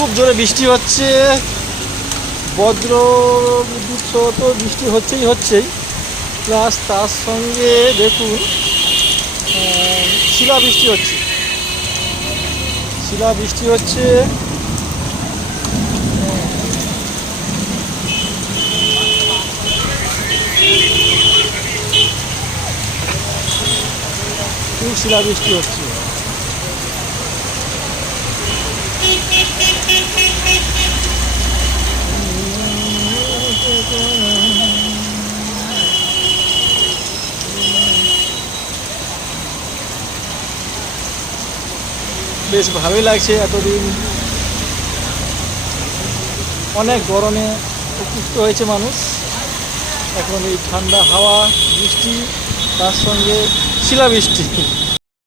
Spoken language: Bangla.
খুব জোরে বৃষ্টি হচ্ছে, বজ্র বিদ্যুৎ সহ তো বৃষ্টি হচ্ছেই প্লাস তার সঙ্গে দেখুন শিলাবৃষ্টি হচ্ছে। খুব শিলাবৃষ্টি হচ্ছে। বেশ ভালোই লাগছে। এতদিন অনেক গরমে অসুস্থ হয়েছে মানুষ, এখন এই ঠান্ডা হাওয়া, বৃষ্টি, তার সঙ্গে শিলাবৃষ্টি